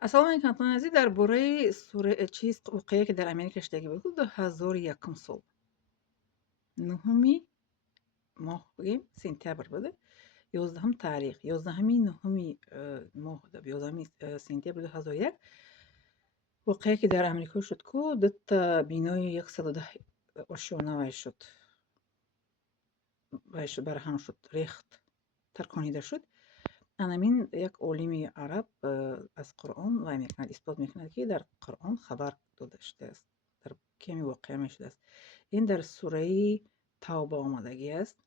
السلام علیکم خانم عزیز، درباره وقایعی که در امریکا شدگی بود 2001 سال نهمی ماه بگیم سپتامبر بوده. 11 تاریخ 11 نهمی ماه ده 11 سپتامبر 2001 وقایعی که در امریکا شد که دت بینای 110 اشیاء وای شد برهم شد ریخت ترکانیده شد. انامین یک عالم عرب از قرآن وای میکند اثبات میکند که در قرآن خبر داده شده است، در کمی واقع می شده است. این در سوره توبه آمدگی است.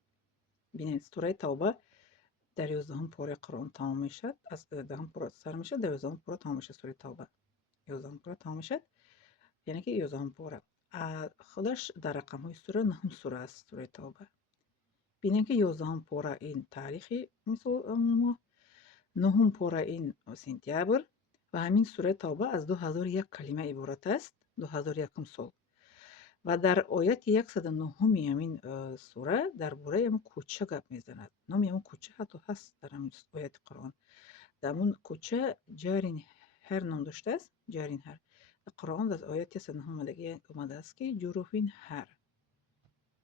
ببینید سوره توبه در 11 پاره قرآن تمام میشد، از 10 پاره سر میشد، در 11 پاره تمام میشد. سوره توبه 11 پاره تمام میشد، یعنی که 11 پاره خودش در رقم های سوره نهم سوره است. سوره توبه ببینید که 11 پاره این تاریخی مثل ما، نهم پاره این سپتامبر و همین سوره توبه از 2001 کلمه عبارت است. 2001 سال و در آیت 109 همین سوره درباره همون کوچه گپ میزند. نام همون کوچه حتی هست در همین آیت قرآن. در همون کوچه جارین هر نام داشته است. جارین هر در قرآن در آیت 109 اومده است که جروفین هر.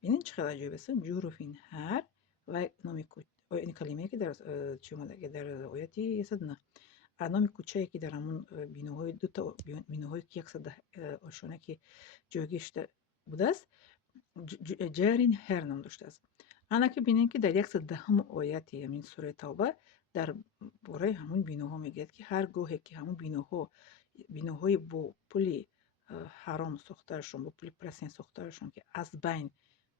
ببینید چقدر عجیب است. جروفین هر و نام کوچه این کلمه که در چی اومده که در آیت 109 نام کوچه‌ای که در همون بینوهای دو تا بینوهایی که 110 آشانه که جایگشته بوده است جارین هر نام داشته است. انا که بینید که در 110 آیت همین سوره توبه در باره همون بینوها میگه که هر گوهی که همون بینوهای با پولی حرام ساختارشون، با پولی پرسین ساختارشون که از بین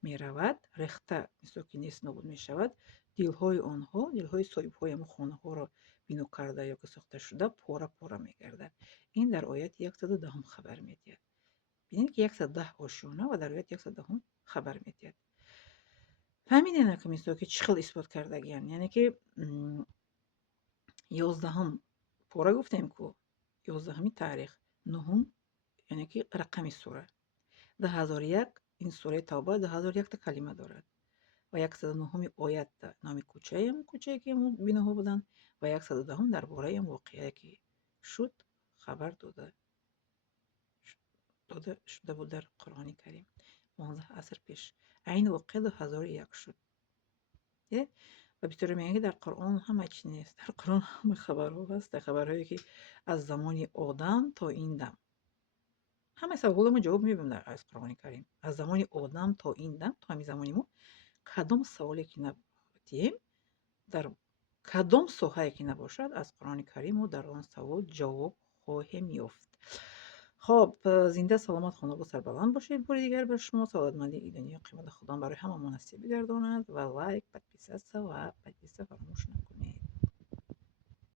می رود، ریخته مثل که نیست نابود می شود، دلهای آنها، دلهای صاحب های همون خانه ها را بینو کرده یا که ساخته شده پاره پاره می گردد. این در آیت 110 خبر می دهد. ببینید که 110 آشیانه و در آیت 110 خبر می دهد. فهمیدین که مثل که چی خیلی اثبات کردگیان، یعنی که 11 پاره گفتیم که 11 تاریخ نهم یعنی که رقم سوره 2001 این سوره توبه 2001 تا کلمه دارد و 109 آیت نام کوچه هم کوچه که بیناها بودن و 110 درباره واقعه که شد خبر داده شده بود در قرآن کریم 15 عصر پیش. این واقعه 2001 شد. و بطور میگه در قرآن همه چی نیست. در قرآن همه خبرها هست، در خبرهایی که از زمان آدم تا این دم همه سوال ما جواب میبینیم در از قرآن کریم. از زمان آدم تا این دم، تا همین زمانی ما کدام سوالی که نبودیم در کدام ساحه‌ای که نباشد از قرآن کریم و در آن سوال جواب خواهیم یافت. خب زنده سلامت خانه و سربلند باشید. بار دیگر به شما سعادتمندی ایدنی قیمت خدا برای همه مناسب بگرداند و لایک، подписаться و подписаться فراموش نکنید.